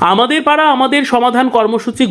আমাদের পাড়া আমাদের সমাধান কর্মসূচি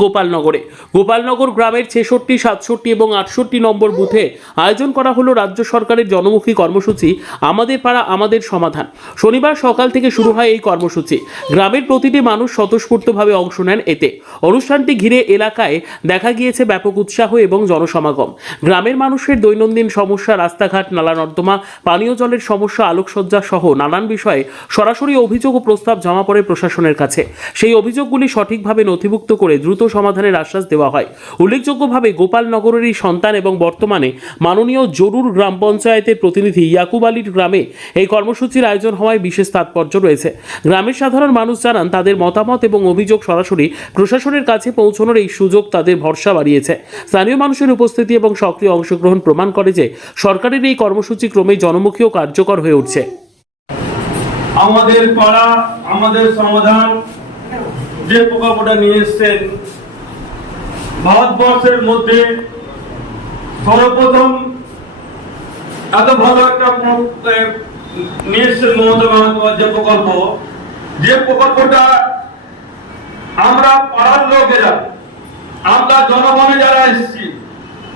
গোপালনগর গ্রামের ৬৬, ৬৭ এবং ৬৮ নম্বর বুথে আয়োজন করা হলো রাজ্য সরকারের জনমুখী কর্মসূচি আমাদের পাড়া আমাদের সমাধান। শনিবার সকাল থেকে শুরু হয় এই কর্মসূচি। গ্রামের প্রতিটি মানুষ স্বতঃস্ফূর্তভাবে অংশ নেন এতে। অনুষ্ঠানটি ঘিরে এলাকায় দেখা গিয়েছে ব্যাপক উৎসাহ এবং জনসমাগম। গ্রামের মানুষের দৈনন্দিন সমস্যা, রাস্তাঘাট, নালা নর্দমা, পানীয় জলের সমস্যা, আলোকসজ্জা সহ নানান বিষয়ে সরাসরি অভিযোগ ও প্রস্তাব জমা পড়ে প্রশাসনের কাছে। সেই অভিযোগগুলি সঠিকভাবে নথিভুক্ত করে দ্রুত সমাধানের আশ্বাস দেওয়া হয়। উল্লেখযোগ্যভাবে গোপালনগরেরই সন্তান এবং বর্তমানে মাননীয় জরুর গ্রাম পঞ্চায়েতের প্রতিনিধি ইয়াকুব আলীর গ্রামে এই কর্মসূচির আয়োজন হওয়ায় বিশেষ তাৎপর্য রয়েছে। গ্রামের সাধারণ মানুষ জানান তাদের মতামত এবং অভিযোগ সরাসরি প্রশাসনের কাছে পৌঁছানোর এই সুযোগ তাদের ভরসা বাড়িয়েছে। স্থানীয় মানুষের উপস্থিতি এবং সক্রিয় অংশগ্রহণ প্রমাণ করে যে সরকারের এই কর্মসূচি ক্রমেই জনমুখী ও কার্যকর হয়ে উঠছে। আমাদের পাড়া আমাদের সমাধান যে প্রকল্পটা নিয়ে এসছেন, ভারতবর্ষের মধ্যে সর্বপ্রথম এত ভালো একটা নিয়ে এসছেন মমতা বন্দ্যোপাধ্যায় যে প্রকল্পটা আমরা পাড়ার লোকেরা, আমরা জনগণে যারা এসেছি,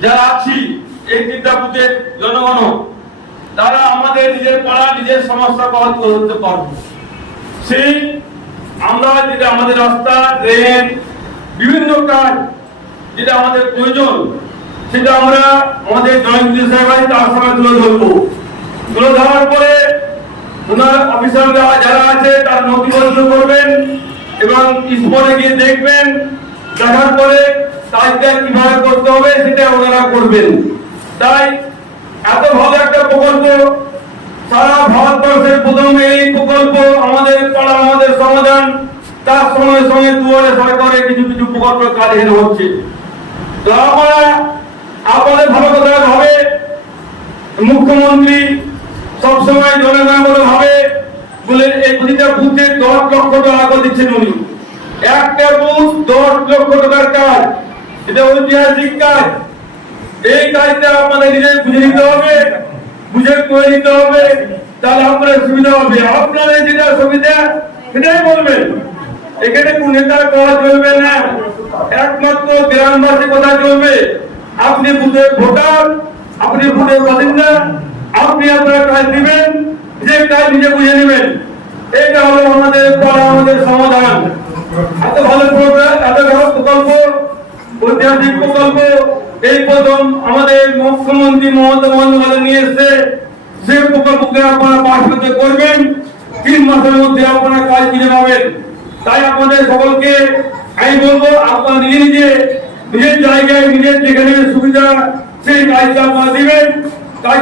যারা আছি এই তিনটা বুথের জনগণ, তারা আমাদের নিজের পাড়া নিজের সমস্যা করতে পারবো। সেই আমরা যেটা আমাদের রাস্তা, ট্রেন, বিভিন্ন কাজ যেটা আমাদের প্রয়োজন, সেটা আমরা আমাদের জয়েন্ট সাহেব তার সামনে তুলে ধরবো। তুলে ধরার পরে ওনার অফিসাররা যারা আছে তারা নথিবদ্ধ করবেন এবং স্পটে গিয়ে দেখবেন। দেখার পরে কাজটা কিভাবে করতে হবে সেটা ওনারা করবেন। তাই এত ভালো একটা প্রকল্প, সারা ভারতবর্ষের প্রথম এই প্রকল্প আমাদের পাড়া আমাদের সমাধান। তার সঙ্গে সঙ্গে দুয়ারে সরকারের কিছু কিছু প্রকল্প কাজ এখানে হচ্ছে। তো আপনাদের ভালো কথা ভাবে মুখ্যমন্ত্রী সবসময় জনগণ ভাবে বলে এই প্রতিটা বুথে 10 লক্ষ টাকা করে দিচ্ছেন উনি। একটা বুথ 10 লক্ষ টাকার কাজ, এটা ঐতিহাসিক কাজ। এই কাজটা আপনাদের নিজের বুঝে নিতে হবে, বুঝে করে নিতে হবে, তাহলে আপনার সুবিধা হবে। আপনাদের যেটা সুবিধা সেটাই বলবেন, এখানে কোন নেতার কথা চলবে না, একমাত্র গ্রামবাসী কথা চলবে। আপনি বুথের ভোটার, আপনি বুথের বাসিন্দা, আপনি আপনার কাজ দিবেন, যে কাজ নিজে বুঝে নেবেন। এইটা হলো আমাদের পাড়া আমাদের সমাধান। এত ভালো প্রোগ্রাম, এত ভালো প্রকল্প, ঐতিহাসিক প্রকল্প এই প্রথম আমাদের মুখ্যমন্ত্রী মমতা বন্দ্যোপাধ্যায় নিয়ে এসছে। সেই প্রকল্পকে আপনারা পাশ করবেন, 3 মাসের মধ্যে আপনারা কাজ কিনে পাবেন। তাই আপনাদের সকলকে আমি বলবো, আপনারা নিজের জায়গায় নিজের যেখানে সুবিধা সেই কাজটা আপনারা দিবেন। কাজ